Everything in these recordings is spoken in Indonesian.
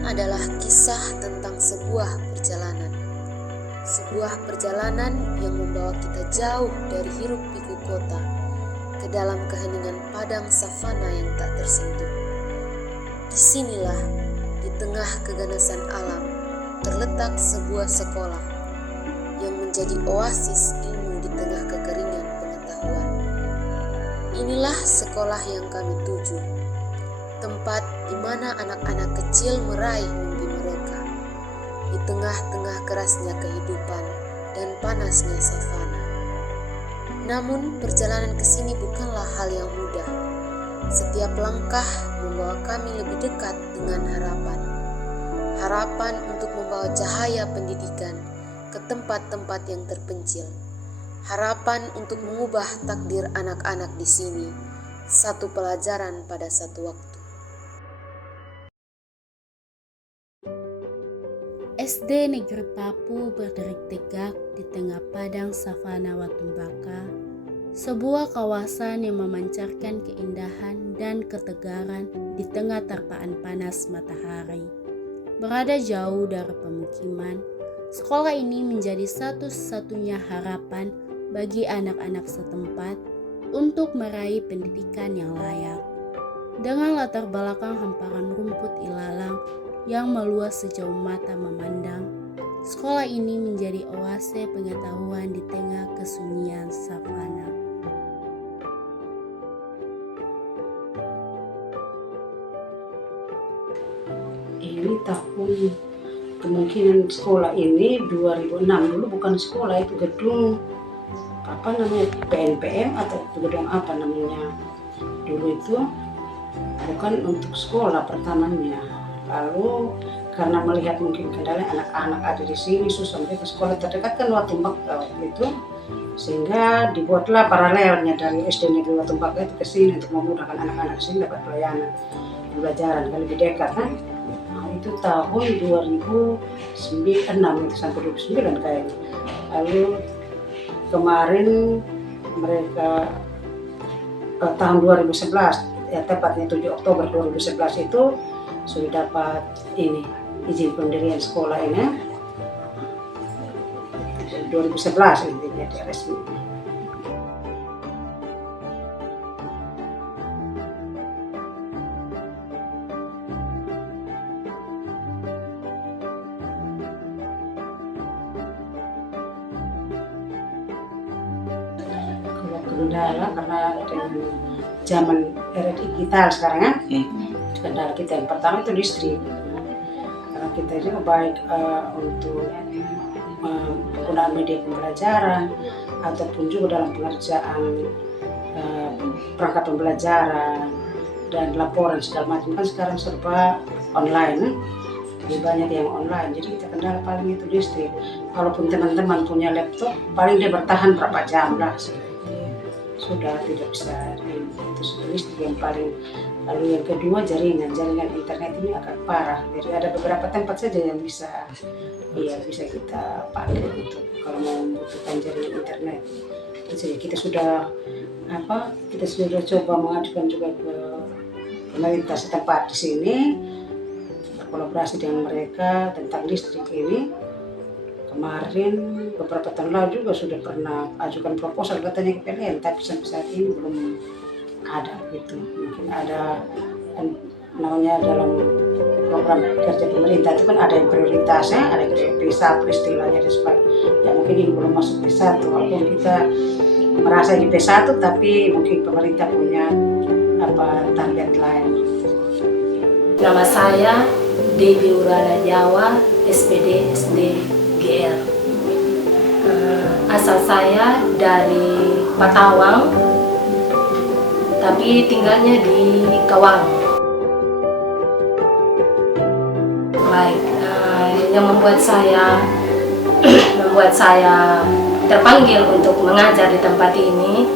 Ini adalah kisah tentang sebuah perjalanan. Sebuah perjalanan yang membawa kita jauh dari hiruk-pikuk kota ke dalam keheningan padang savana yang tak tersentuh. Disinilah, di tengah keganasan alam, terletak sebuah sekolah yang menjadi oasis ilmu di tengah kekeringan pengetahuan. Inilah sekolah yang kami tuju, tempat di mana anak-anak kecil meraih mimpi mereka, di tengah-tengah kerasnya kehidupan dan panasnya savana. Namun perjalanan ke sini bukanlah hal yang mudah. Setiap langkah membawa kami lebih dekat dengan harapan. Harapan untuk membawa cahaya pendidikan ke tempat-tempat yang terpencil. Harapan untuk mengubah takdir anak-anak di sini, satu pelajaran pada satu waktu. SD Negeri Papu berdiri tegak di tengah padang savana Watumbaka, sebuah kawasan yang memancarkan keindahan dan ketegaran di tengah terpaan panas matahari. Berada jauh dari pemukiman, sekolah ini menjadi satu-satunya harapan bagi anak-anak setempat untuk meraih pendidikan yang layak. Dengan latar belakang hamparan rumput ilalang yang meluas sejauh mata memandang, sekolah ini menjadi oase pengetahuan di tengah kesunyian savana. Ini tahun kemungkinan sekolah ini 2006, dulu bukan sekolah, itu gedung apa namanya, PNPM atau gedung apa namanya, dulu itu bukan untuk sekolah pertamanya. Lalu karena melihat mungkin kendala anak-anak ada di sini susah sampai ke sekolah terdekat kan Watumbaka itu, sehingga dibuatlah paralelnya dari SD Negeri Watumbaka itu ke sini untuk memudahkan anak-anak di sini dapat pelayanan pembelajaran lebih dekat kan. Nah, itu tahun 2006 itu sampai 2009 kayaknya. Lalu kemarin mereka tahun 2011, ya tepatnya 7 Oktober 2011 itu sudah dapat ini izin pendirian sekolah ini 2011 intinya dia resmi. Kalau kendala karena dengan zaman era digital sekarang kan, kendala kita yang pertama itu listrik. Karena kita ini baik untuk penggunaan media pembelajaran ataupun juga dalam pengerjaan perangkat pembelajaran dan laporan segala macam kan sekarang serba online, lebih banyak yang online. Jadi kita kendala paling itu listrik. Kalaupun teman-teman punya laptop, paling dia bertahan berapa jam lah. Sudah tidak bisa, itu sudah listrik yang paling. Lalu yang kedua jaringan internet ini agak parah. Jadi ada beberapa tempat saja yang bisa kita pakai untuk kalau mau membutuhkan jaringan internet. Jadi kita sudah coba mengajukan juga ke pemerintah setempat di sini, berkolaborasi dengan mereka tentang listrik ini. Kemarin beberapa tahun lalu juga sudah pernah ajukan proposal katanya ke PLN, tapi sampai saat ini belum ada gitu. Mungkin ada namanya dalam program kerja pemerintah itu kan ada yang prioritasnya, ada yang P1 istilahnya dan sebagainya. Ya mungkin ini belum masuk P1, walaupun kita merasa di P1 tapi mungkin pemerintah punya target lain. Nama saya Dewi Urala Jawa, SPD SD GL. Asal saya dari Patawang, tapi tinggalnya di Kawang. Baik, yang membuat saya terpanggil untuk mengajar di tempat ini,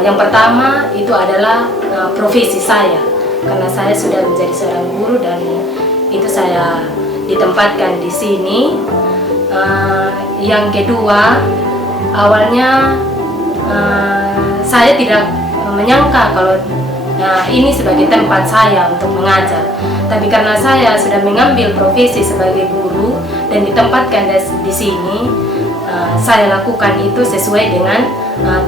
yang pertama itu adalah profesi saya, karena saya sudah menjadi seorang guru dan itu saya ditempatkan di sini. Yang kedua, awalnya saya tidak menyangka kalau ini sebagai tempat saya untuk mengajar. Tapi karena saya sudah mengambil profesi sebagai guru dan ditempatkan di sini, saya lakukan itu sesuai dengan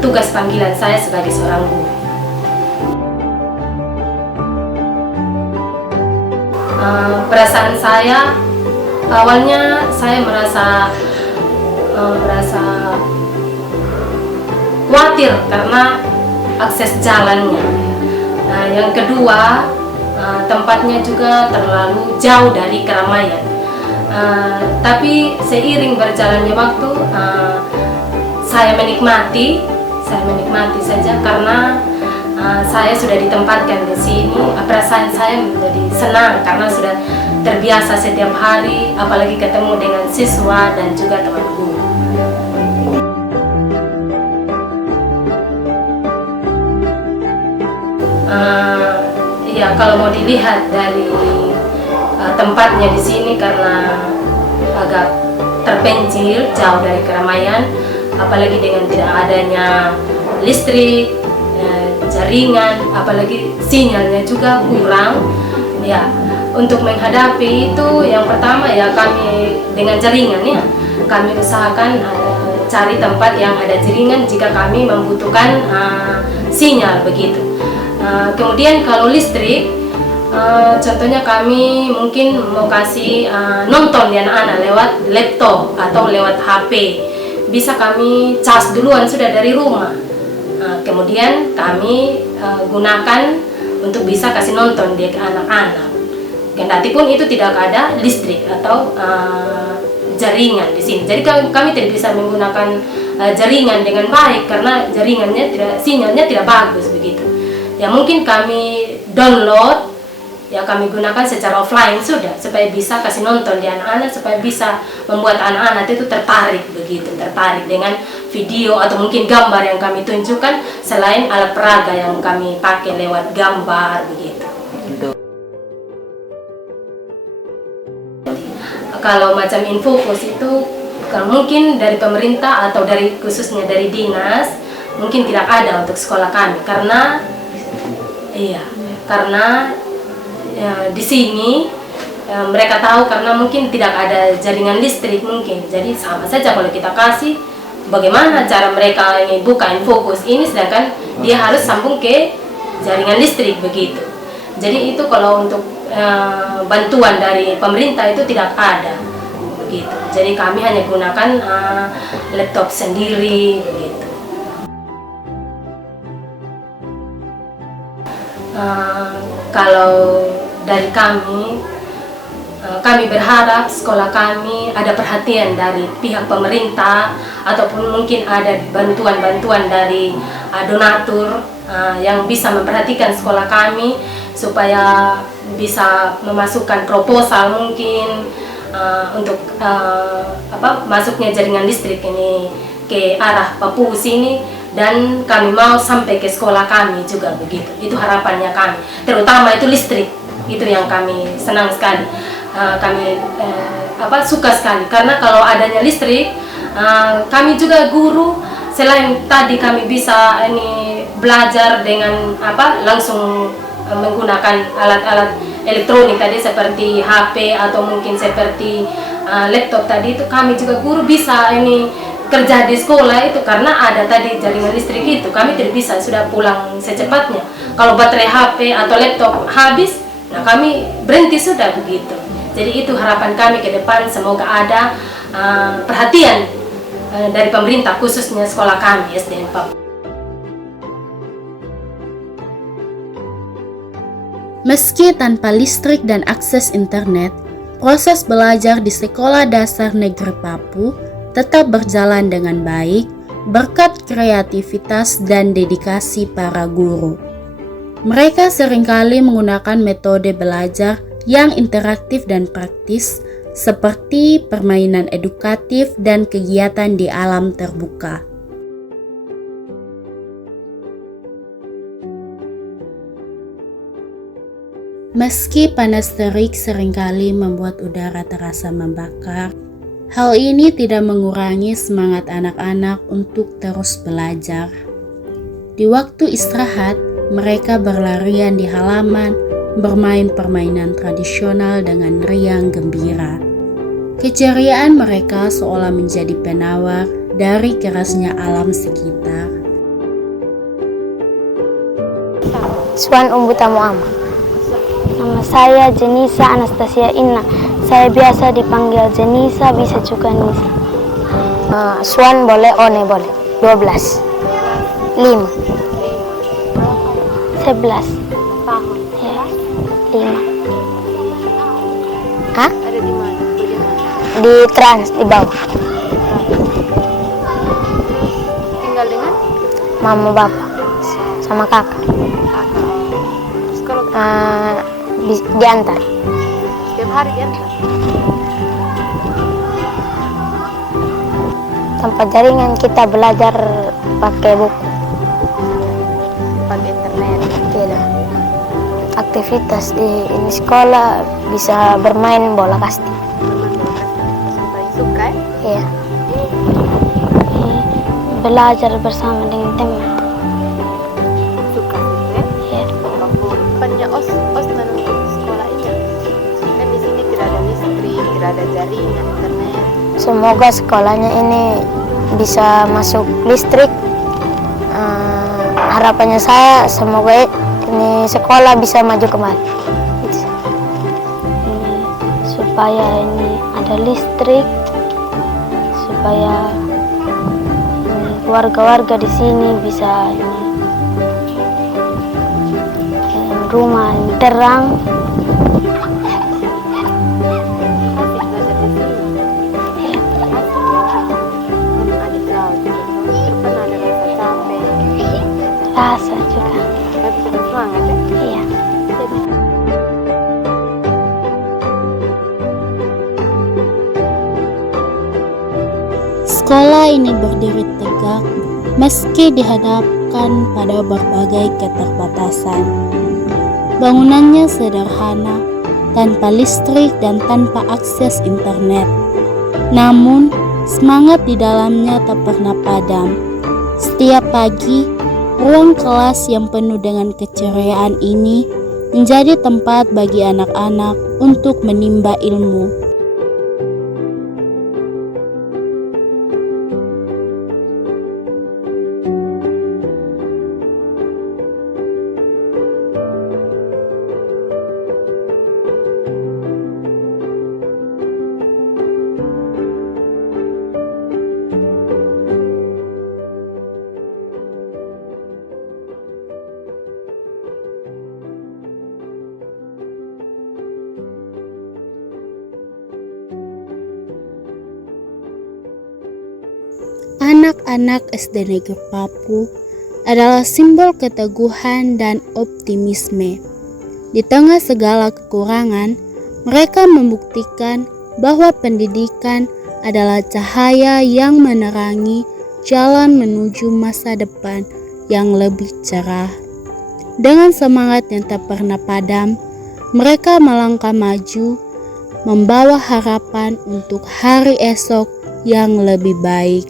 tugas panggilan saya sebagai seorang guru. Perasaan saya awalnya saya merasa khawatir karena akses jalannya. Yang kedua, tempatnya juga terlalu jauh dari keramaian. Tapi seiring berjalannya waktu, saya menikmati saja karena saya sudah ditempatkan di sini. Perasaan saya menjadi senang karena sudah terbiasa setiap hari, apalagi ketemu dengan siswa dan juga teman guru. Ya, kalau mau dilihat dari tempatnya di sini karena agak terpencil, jauh dari keramaian, apalagi dengan tidak adanya listrik, jaringan, apalagi sinyalnya juga kurang. Ya, untuk menghadapi itu yang pertama ya kami dengan jaringan ya, kami usahakan cari tempat yang ada jaringan jika kami membutuhkan sinyal begitu. Kemudian kalau listrik, contohnya kami mungkin mau kasih nonton di anak-anak lewat laptop atau lewat HP, bisa kami cas duluan sudah dari rumah. Kemudian kami gunakan untuk bisa kasih nonton di anak-anak. Kendati pun itu tidak ada listrik atau jaringan di sini. Jadi kami tidak bisa menggunakan jaringan dengan baik karena sinyalnya tidak bagus begitu. Ya mungkin kami download, ya kami gunakan secara offline sudah supaya bisa kasih nonton di anak-anak, supaya bisa membuat anak-anak itu tertarik dengan video atau mungkin gambar yang kami tunjukkan selain alat peraga yang kami pakai lewat gambar begitu. Kalau macam infocus itu kalau mungkin dari pemerintah atau dari khususnya dari dinas mungkin tidak ada untuk sekolah kami karena di sini mereka tahu karena mungkin tidak ada jaringan listrik mungkin. Jadi sama saja kalau kita kasih, bagaimana cara mereka ingin buka infocus ini sedangkan dia harus sambung ke jaringan listrik begitu. Jadi itu kalau untuk bantuan dari pemerintah itu tidak ada begitu. Jadi kami hanya gunakan laptop sendiri begitu. Kalau dari kami berharap sekolah kami ada perhatian dari pihak pemerintah ataupun mungkin ada bantuan-bantuan dari donatur yang bisa memperhatikan sekolah kami supaya bisa memasukkan proposal mungkin untuk masuknya jaringan listrik ini ke arah Papua sini. Dan kami mau sampai ke sekolah kami juga begitu. Itu harapannya kami. Terutama itu listrik. Itu yang kami senang sekali. Kami suka sekali karena kalau adanya listrik, kami juga guru selain tadi kami bisa belajar dengan langsung menggunakan alat-alat elektronik tadi seperti HP atau mungkin seperti laptop tadi itu, kami juga guru bisa kerja di sekolah itu karena ada tadi jaringan listrik itu. Kami tidak bisa sudah pulang secepatnya. Kalau baterai HP atau laptop habis, nah kami berhenti sudah begitu. Jadi itu harapan kami ke depan, semoga ada perhatian dari pemerintah khususnya sekolah kami SDN Papua. Meski tanpa listrik dan akses internet, proses belajar di Sekolah Dasar Negeri Papua tetap berjalan dengan baik berkat kreativitas dan dedikasi para guru. Mereka seringkali menggunakan metode belajar yang interaktif dan praktis seperti permainan edukatif dan kegiatan di alam terbuka. Meski panas terik seringkali membuat udara terasa membakar, hal ini tidak mengurangi semangat anak-anak untuk terus belajar. Di waktu istirahat, mereka berlarian di halaman, bermain permainan tradisional dengan riang gembira. Keceriaan mereka seolah menjadi penawar dari kerasnya alam sekitar. Swan Umbu Tamu Ama. Nama saya Jenisa Anastasia Inna. Saya biasa dipanggil Jenisa, bisa juga Nisa. Swan boleh, One boleh. 12. 5. 11. Tahun. Ya. 5. Hah? Ada di mana? Di Trans, di bawah. Tinggal dengan Mama bapak sama kakak. terus kalau Diantar. setiap hari diantar. Tanpa jaringan kita belajar pakai buku. Pakai internet. Tidak. Aktivitas di ini sekolah bisa bermain bola kasti. Sampai suka ya? Iya. Belajar bersama dengan teman. Suka sih ya. Iya. Bukannya os untuk sekolah ini. Kan di sini tidak ada listrik, tidak ada jaringan internet. Semoga sekolahnya ini bisa masuk listrik. Harapannya saya semoga ini sekolah bisa maju kembali. Supaya ini ada listrik, supaya warga-warga di sini bisa rumah yang terang. Asik belajar di sini. Kan ada jauh juga. Kan ada rasa capek. Rasa juga. Tapi tetap semangat ya. Iya. Sekolah ini berdiri tegak meski dihadapkan pada berbagai keterbatasan. Bangunannya sederhana, tanpa listrik dan tanpa akses internet. Namun, semangat di dalamnya tak pernah padam. Setiap pagi, ruang kelas yang penuh dengan keceriaan ini menjadi tempat bagi anak-anak untuk menimba ilmu. Anak-anak SD Negeri Papu adalah simbol keteguhan dan optimisme. Di tengah segala kekurangan, mereka membuktikan bahwa pendidikan adalah cahaya yang menerangi jalan menuju masa depan yang lebih cerah. Dengan semangat yang tak pernah padam, mereka melangkah maju, membawa harapan untuk hari esok yang lebih baik.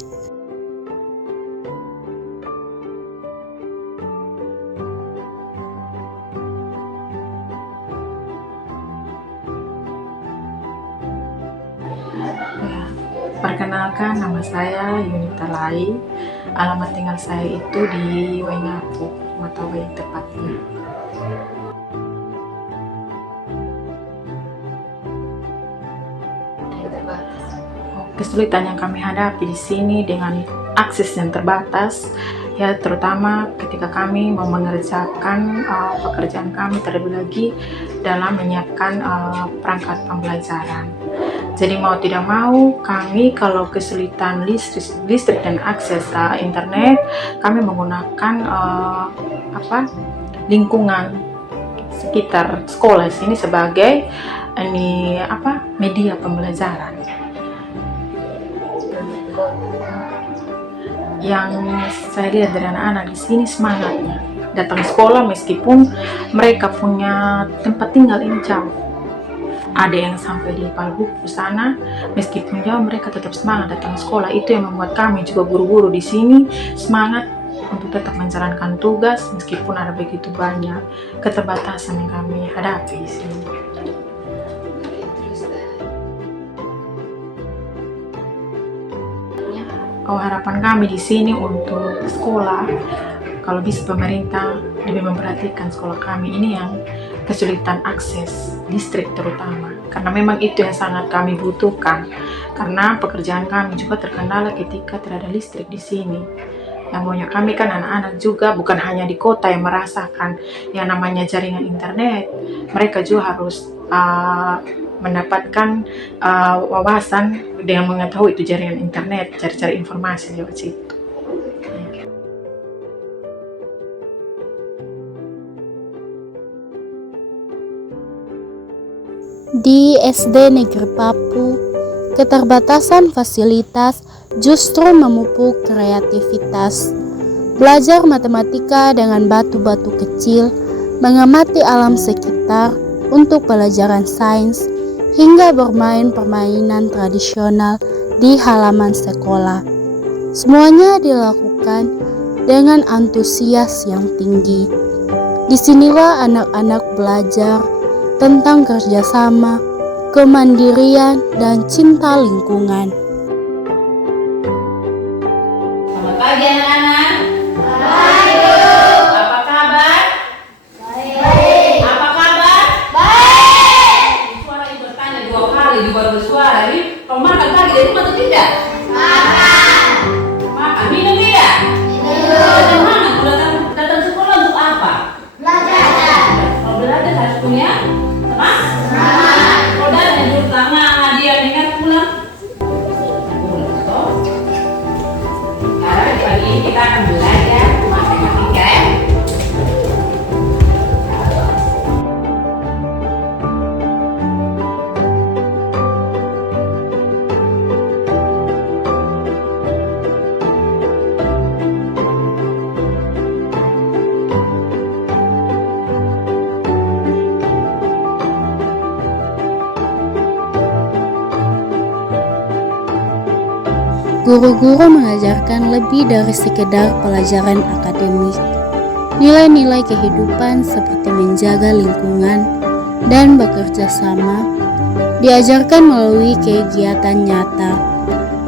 Perkenalkan, nama saya Yunita Lai. Alamat tinggal saya itu di Waingapu, Matawai tepatnya. Kesulitan yang kami hadapi di sini dengan akses yang terbatas, ya terutama ketika kami mau mengerjakan pekerjaan kami, terlebih lagi dalam menyiapkan perangkat pembelajaran. Jadi mau tidak mau kami kalau kesulitan listrik dan akses internet, kami menggunakan lingkungan sekitar sekolah sini sebagai media pembelajaran. Yang saya lihat dari anak-anak di sini semangatnya datang sekolah meskipun mereka punya tempat tinggal ini jauh. Ada yang sampai di Palbuku sana, meskipun jauh mereka tetap semangat datang sekolah. Itu yang membuat kami juga guru-guru di sini semangat untuk tetap menjalankan tugas meskipun ada begitu banyak keterbatasan yang kami hadapi di sini. Harapan kami di sini untuk sekolah, kalau bisa pemerintah lebih memperhatikan sekolah kami ini yang kesulitan akses listrik terutama, karena memang itu yang sangat kami butuhkan, karena pekerjaan kami juga terkendala ketika tidak ada listrik di sini. Yang maunya kami kan anak-anak juga bukan hanya di kota yang merasakan yang namanya jaringan internet, mereka juga harus mendapatkan wawasan dengan mengetahui itu jaringan internet, cari-cari informasi lewat situ. Di SD Negeri Papu, keterbatasan fasilitas justru memupuk kreativitas. Belajar matematika dengan batu-batu kecil, mengamati alam sekitar untuk pelajaran sains, hingga bermain permainan tradisional di halaman sekolah. Semuanya dilakukan dengan antusias yang tinggi. Disinilah anak-anak belajar tentang kerjasama, kemandirian, dan cinta lingkungan. Selamat pagi anak-anak. Baik. Apa kabar? Baik. Apa kabar? Baik. Suara ibu bertanya 2 kali di baru bersuara. Ini kamu makan pagi dari rumah atau tidak? Makan. Makan. Minum tidak? Minum. Datang sekolah untuk apa? Belajar. Kalau belajar harus punya semangat. Kodar duduk tangan dia ingat pulang. Karena pagi ini kita akan belajar matematika ya. Guru-guru mengajarkan lebih dari sekedar pelajaran akademik. Nilai-nilai kehidupan seperti menjaga lingkungan dan bekerja sama diajarkan melalui kegiatan nyata.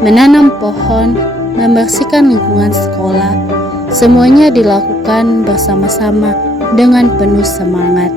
Menanam pohon, membersihkan lingkungan sekolah, semuanya dilakukan bersama-sama dengan penuh semangat.